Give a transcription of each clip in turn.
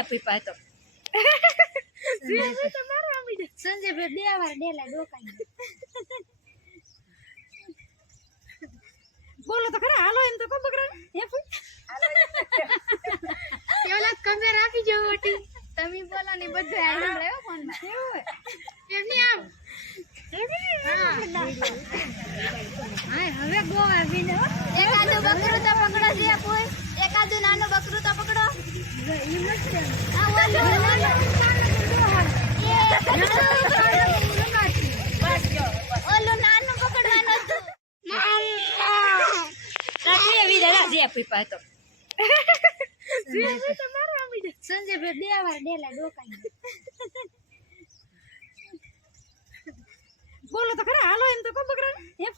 આપી પાતો સંજય ભાઈ 2 વાર ડેલા ડોકાઈ બોલો તો ખરા હાલો એમ તો કો બકરા હે કેવલા કમે રાખી જો ઓટી તમે બોલો ને બધું આનંદ રહ્યો ફોન માં એવું કેમની આમ હા હવે ગો આવીને એકાદું બકરું તો પકડો છે કોઈ એકાદું નાનું બકરું તો પકડો ઈ મસ્ત હા ઓલો ઓલો નાનું પકડવાનું હતું કાકી આવી દાદા જે આપી પાતો સંજય ભાઈ 2 વાર ડેલા ડોકાઈ બોલો તો ખરા હાલો એમ તો કો બકરા હે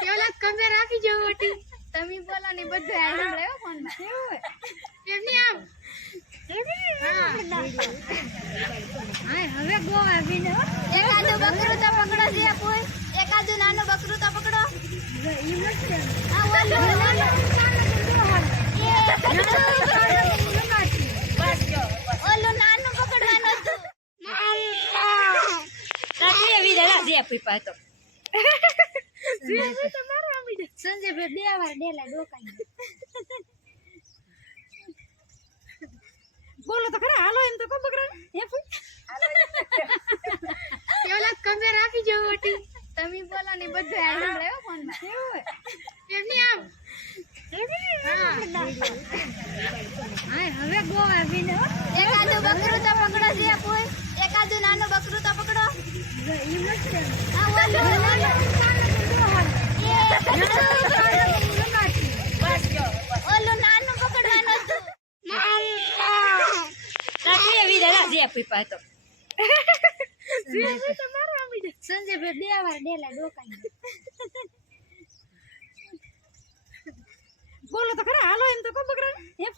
કેવલા કમે રાખી જો ઓટી તમે બોલો ને બધું આનંદ રહ્યો ફોન માં એવું કેમની આમ હા હવે ગો આવીને એકાદું બકરું તો પકડો છે કોઈ એકાદું નાનું બકરું તો પકડો ઈ મસ્ત હા ઓલો ઓલો નાનું પકડવાનું હતું કાકી આવી દાદા જે આપી પાતો સંજય ભાઈ 2 વાર ડેલા ડોકાઈ બોલો તો ખરા હાલો એમ તો કો બકરા હે કેવલા કમે રાખી જો ઓટી તમે બોલો ને બધું આનંદ રહ્યો ફોન માં એવું કેમની આમ હા હવે ગો આવીને એકાદું બકરું તો પકડો છે કોઈ એકાદું નાનું બકરું તો પકડો ઈ મસ્ત હા ઓલો ઓલો નાનું પકડવાનું હતું કાકી આવી દાદા જે આપી પાતો સંજય ભાઈ 2 વાર ડેલા ડોકાઈ બોલો તો ખરા હાલો એમ તો કો બકરા હે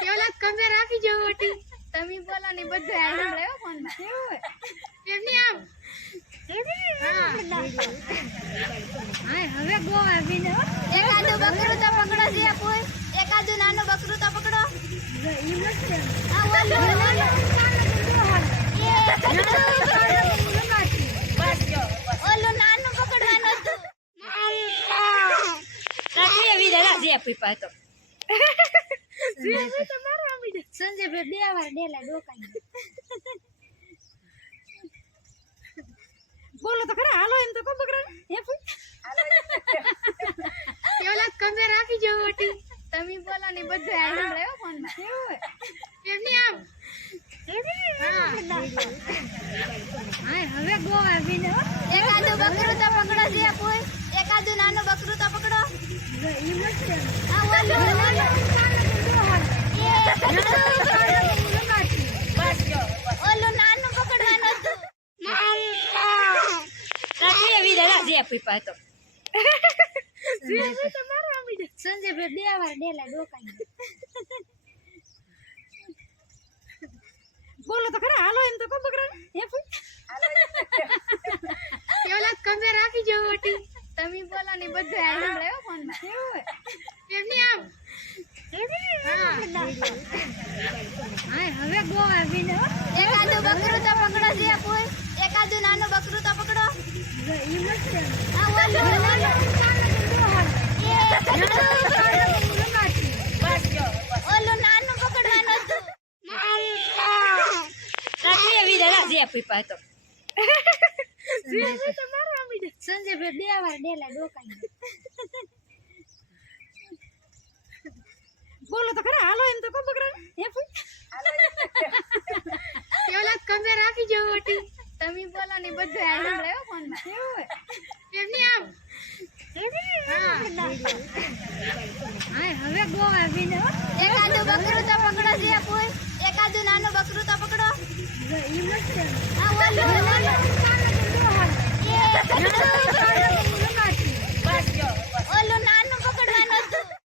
કેવલા કમે રાખી જો ઓટી તમે બોલો ને બધું આનંદ રહ્યો ફોન માં એવું કેમની આમ હા હવે ગો આવીને એકાદું બકરું તો પકડો છે કોઈ એકાદું નાનું બકરું તો પકડો ઈ મસ્ત હા ઓલો ઓલો નાનું પકડવાનું હતું કાકી આવી દાદા જે આપી પાતો સંજય ભાઈ 2 વાર ડેલા ડોકાઈ બોલો તો ખરા હાલો એમ તો કો બકરા હે કેવલા કમે રાખી જો ઓટી તમે બોલો ને બધું આનંદ રહ્યો ફોન માં એવું કેમની આમ હા હવે ગો આવીને એકાદું બકરું તો પકડો છે કોઈ એકાદું નાનું બકરું તો પકડો ઈ મસ્ત હા ઓલો ઓલો નાનું પકડવાનું હતું કાકી આવી દાદા જે આપી પાતો સંજય ભાઈ 2 વાર ડેલા ડોકાઈ બોલો તો ખરા હાલો એમ તો કો બકરા હે કેવલા કમે રાખી જો ઓટી તમે બોલો ને બધું આનંદ રહ્યો ફોન માં એવું કેમની આમ હા હવે ગો આવીને એકાદું બકરું તો પકડો છે કોઈ એકાદું નાનું બકરું તો પકડો ઈ મસ્ત હા ઓલો ઓલો નાનું પકડવાનું હતું કાકી આવી દાદા જે આપી પાતો સંજય ભાઈ 2 વાર ડેલા ડોકાઈ બોલો તો ખરા હાલો એમ તો કો બકરા હે કેવલા કમે રાખી જો ઓટી તમે બોલો ને બધું આનંદ રહ્યો ફોન માં એવું કેમની આમ હા હવે ગો આવીને એકાદું બકરું તો પકડો છે કોઈ એકાદું નાનું બકરું તો પકડો ઈ મસ્ત હા ઓલો